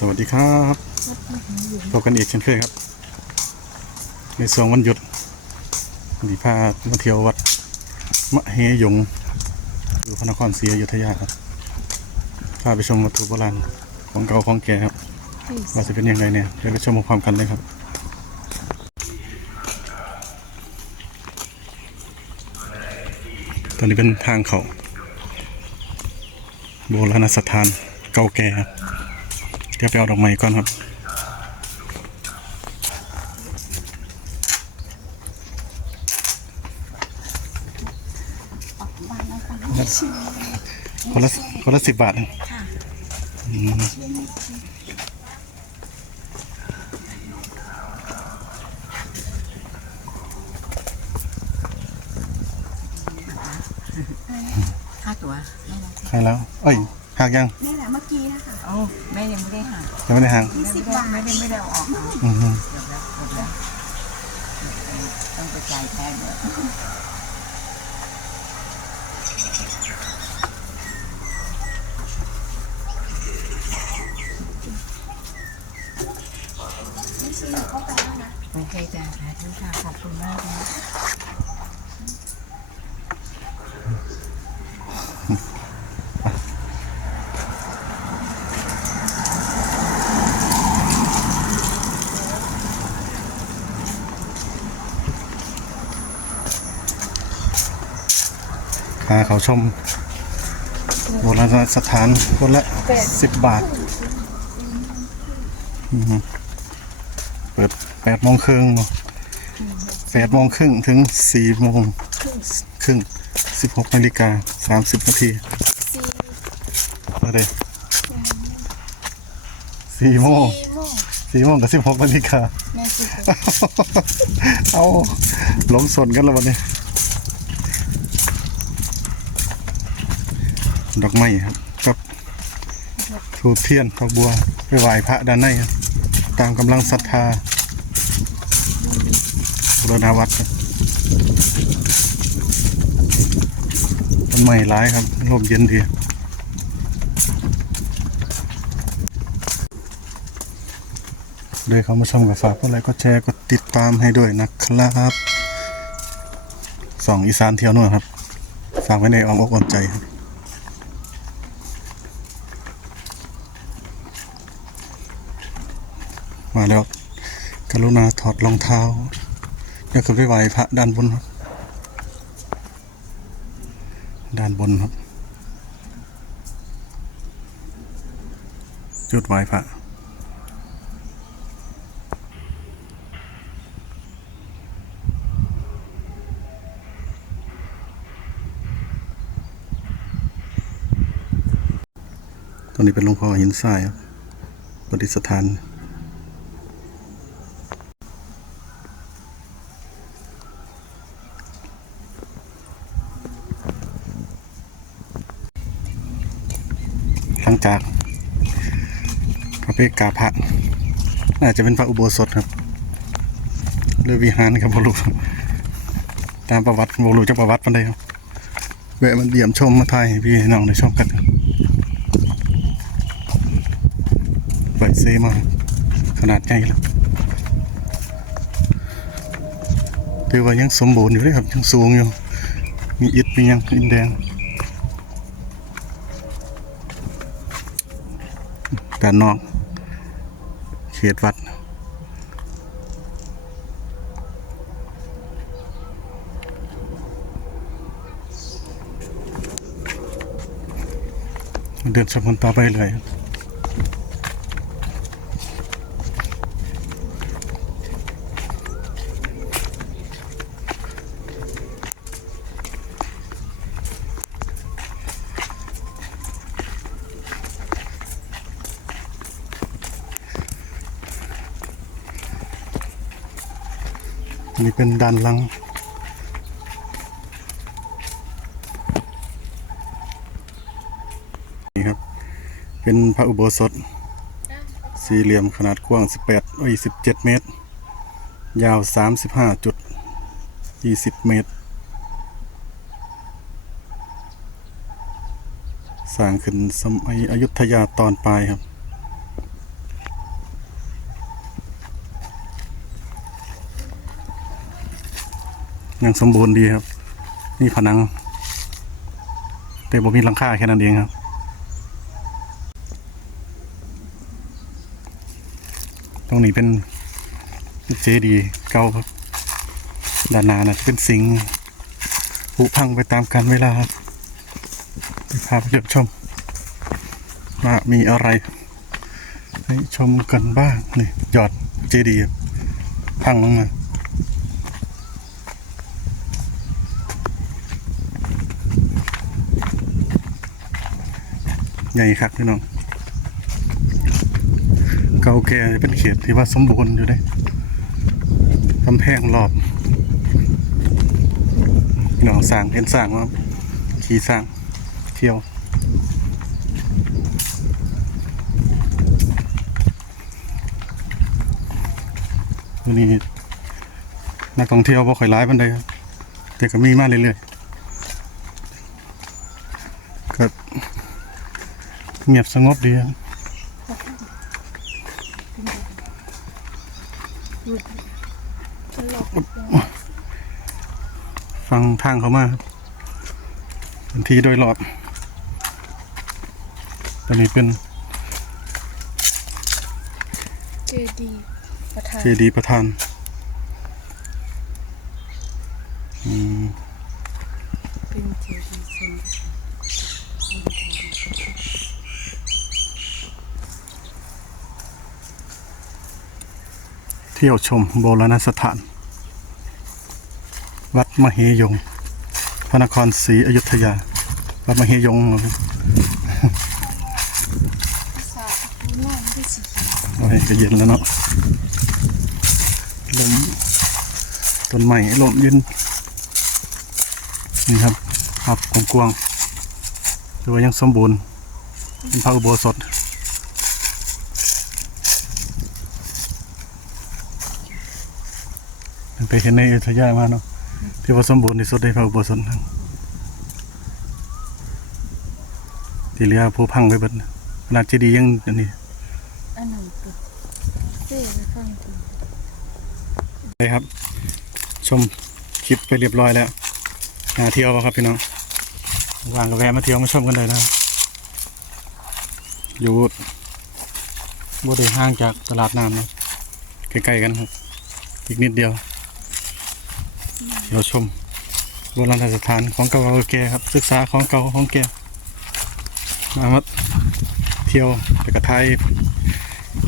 สวัสดีครับพบกันอีกเช่นเคยครับ ในส่วงวันหยุดมีพามาเที่ยววัดมะเฮยงอยู่พระนครศรีอยุธยาครับพาไปชมวัตถุโบราณของเก่าของแก่ครับว่าจะเป็นยังไงเนี่ยเดี๋ยวไปชมพร้อมกันเลยครับตอนนี้เป็นทางเขาโบราณสถานเก่าแก่ครับ เดี๋ยวไปเอาดอกไม้ก่อนครับคนละคนละสิบบาทนะอืมค่าตัวใช่แล้ว เอ้ย หักยังนี่แหละเมื่อกี้นะคะโอ้แม่ยังไม่ได้หายังไม่ได้หักยี่สิบบาทไม่ได้ไม่ได้เอาออกมาอือฮึเกือบแล้วเกือบแล้วต้องไปจ่ายแทนด้วย นี่ซื้อเข้าไปแล้วนะ โอเคจ้ะสาธุค่ะขอบคุณมากนะ ค่า เขาชมโบราณสถานคนละสิบบาทอือฮึเปิดแปดโมงครึ่งแปดโมงครึ่งถึงสี่โมงครึ่งสิบหกนาฬิกาสามสิบนาทีสี่อะไรสี่โมงสี่โมงสี่โมงกับสิบหกนาฬิกาแม่สิบเอาหลงสนกันแล้ววันนี้ ดอกไม้ครับกับทูเทียนดอกบัวไปไหว้พระด้านในครับตามกำลังศรัทธาบุรณาวัดครับต้นไม้ร้ายครับลมเย็นดีเลยเขามาชมกับฝากกดไลค์กดแชร์กดติดตามให้ด้วยนะครับสองอีสานเที่ยวนู่นครับฝากไว้ในอ้อมอกอ้อมใจครับ มาแล้ว ก รุณาถอดรองเท้าอย่าขึ้นไปไหวพระด้านบนครับ ด้านบนครับ จุดไหวพระตรงนี้เป็นหลวงพ่อหินทรายครับปฏิสถาน จากพระเพกกาพระน่าจะเป็นพระอุโบสถครับหรือวิหารครับบรูตามประวัติบรูจากประวัติมันได้ครับแวะมันเยี่ยมชมมาถ่ายพี่น้องในชองกันครับเซมาขนาดใหญ่แล้วถือว่ายังสมบูรณ์อยู่เลยครับยังสูงอยู่ มีอิฐมียังอินแดง ด้านนอก เขตวัด เดินสำรวจต่อไปเลย นนี้เป็นด้านหลังนี่ครับ เป็นพระอุโบสถ สี่เหลี่ยมขนาดกว้าง 18เอ้ย17 เมตร ยาว 35จุด20 เมตร สร้างขึ้นสมัยอยุธยาตอนปลายครับ ยังสมบูรณ์ดีครับ นี่ผนัง แต่บ่มีหลังคาแค่นั้นเองครับ ตรงนี้เป็นเจดีเก่าครับด้านหน้านะเป็นสิงห์ผุพังไปตามกาลเวลาครับพาไปชมว่ามีอะไรให้ชมกันบ้างนี่ยอดเจดีพังลงมา ใหญ่ครับพี่น้อง เก่าแก่เป็นเขตที่ว่าสมบูรณ์อยู่เลยกำแพงรอบพี่น้องสร้างเห็นสร้างว่าขี่สร้างเที่ยววันนี้นักท่องเที่ยวบ่ค่อยร้ายปันใดแต่ก็มีมากเรื่อยๆ เงียบสงบดีครับตลกฟังทางเขามาครับพื้นที่โดยรอบตอนนี้เป็นเจดีย์ประธานเจดีย์ประธานอืม เป็นเจดีย์เซน เที่ยวชมโบราณสถาน วัดมเหยง พระนครศรีอยุธยา วัดมเหยงเหรอครับภาษาพื้นบ้านที่สีเขียวโอ้ยจะเย็นแล้วเนาะลมต้นไม้ลมเย็นนี่ครับภาพกว้างๆถือว่ายังสมบูรณ์เป็นพระอุโบสถ ไปเห็นในอยุธยามาเนาะที่ว่าสมบูรณ์ที่สุดในพระอุโบสถครับที่เหลือผู้พังไปเบิดขนาดเจดีย์ยังอันนี้อันนั้นก็เซ่ไปฟังถึงเลยครับ ชมคลิปไปเรียบร้อยแล้วหาเที่ยวครับพี่น้องวางกับแวะมาเที่ยวมาชมกันเลยนะครับอยู่บ่ได้ห่างจากตลาดน้ำนะใกล้ๆกันครับ อีกนิดเดียว เดี๋ยวชมโบราณสถานของเก่าของแก่ครับ ศึกษาของเก่าของแก่มามาเที่ยวแต่กระไทย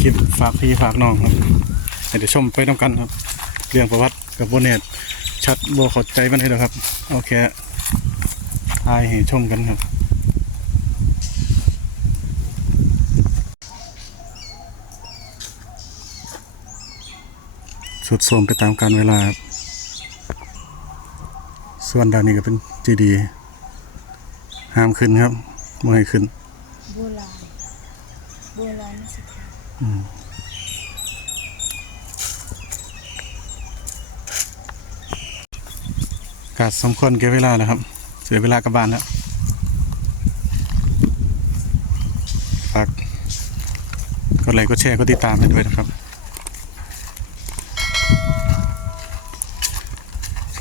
คลิปฝากพี่ฝากน้องครับเดี๋ยวชมไปน้ำกันครับ เรื่องประวัติกับโบเนตชัดโบเข้าใจมันให้แล้วครับโอเคทายให้ชมกันครับสุดโทมไปตามการเวลาครับ ส่วนด้านนี้ก็เป็นจีดีห้ามขึ้นครับไม่ให้ขึ้นโบราณโบราณสถานกาดสมควรเก็บเวลาแล้วครับ เสียเวลากลับบ้านแล้วฝากกดไลค์กดแชร์กดติดตามให้ด้วยนะครับ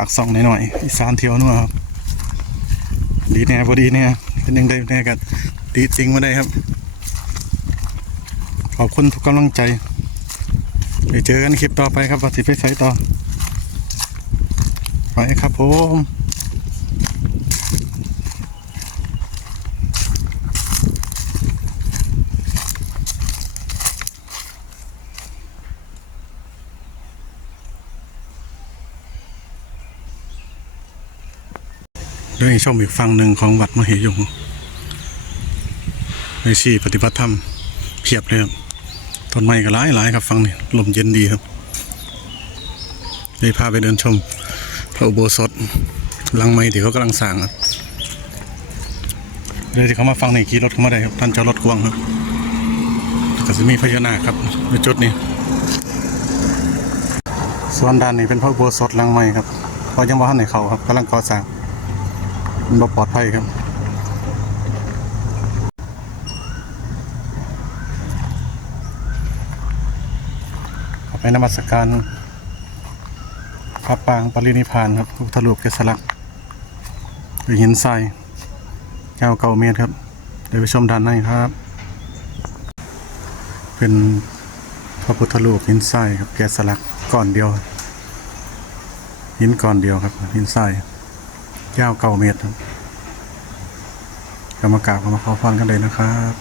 ากส่องหน่อยๆอีสานเที่ยวนู่นครับ ดีแน่พอดีเนี่ยเป็นยังไงแน่กันตีจริงมาได้ครับ ขอบคุณทุกกำลังใจไปเจอกันคลิปต่อไปครับว่าสิไปใสต่อ ไปครับผม เรื่องชมอีกฝั่งหนึ่งของวัดมเหยงในที่ปฏิบัติธรรมเพียบเลยครับต้นไม้ก็หลายหลายๆครับฟังนี่ลมเย็นดีครับเลยพาไปเดินชมพระอุโบสถหลังไม้ที่เขากำลังสร้างครับเลยที่เขามาฟังในขี่รถเข้ามาได้ครับท่านเจ้ารถกวงครับก็จะมีพญานาคครับในจุดนี้ส่วนด้านนี้เป็นพระอุโบสถหลังไม้ครับเพราะยังว่าท่านในเขาครับกำลังก่อสร้าง มันบ่ปลอดภัยครับขอไปนมัสการพระปางปรินิพานครับพระพุทธรูปแกะสลักหรือหินทรายยาวเก้าเมตรครับ เดี๋ยวไปชมด้านในครับ เป็นพระพุทธรูปหินทรายครับแกะสลักก้อนเดียว หินก้อนเดียวครับหินทราย ยาวเก่าเมตรครับกรรมกราบกรรมาขอพรกันเลยนะครับ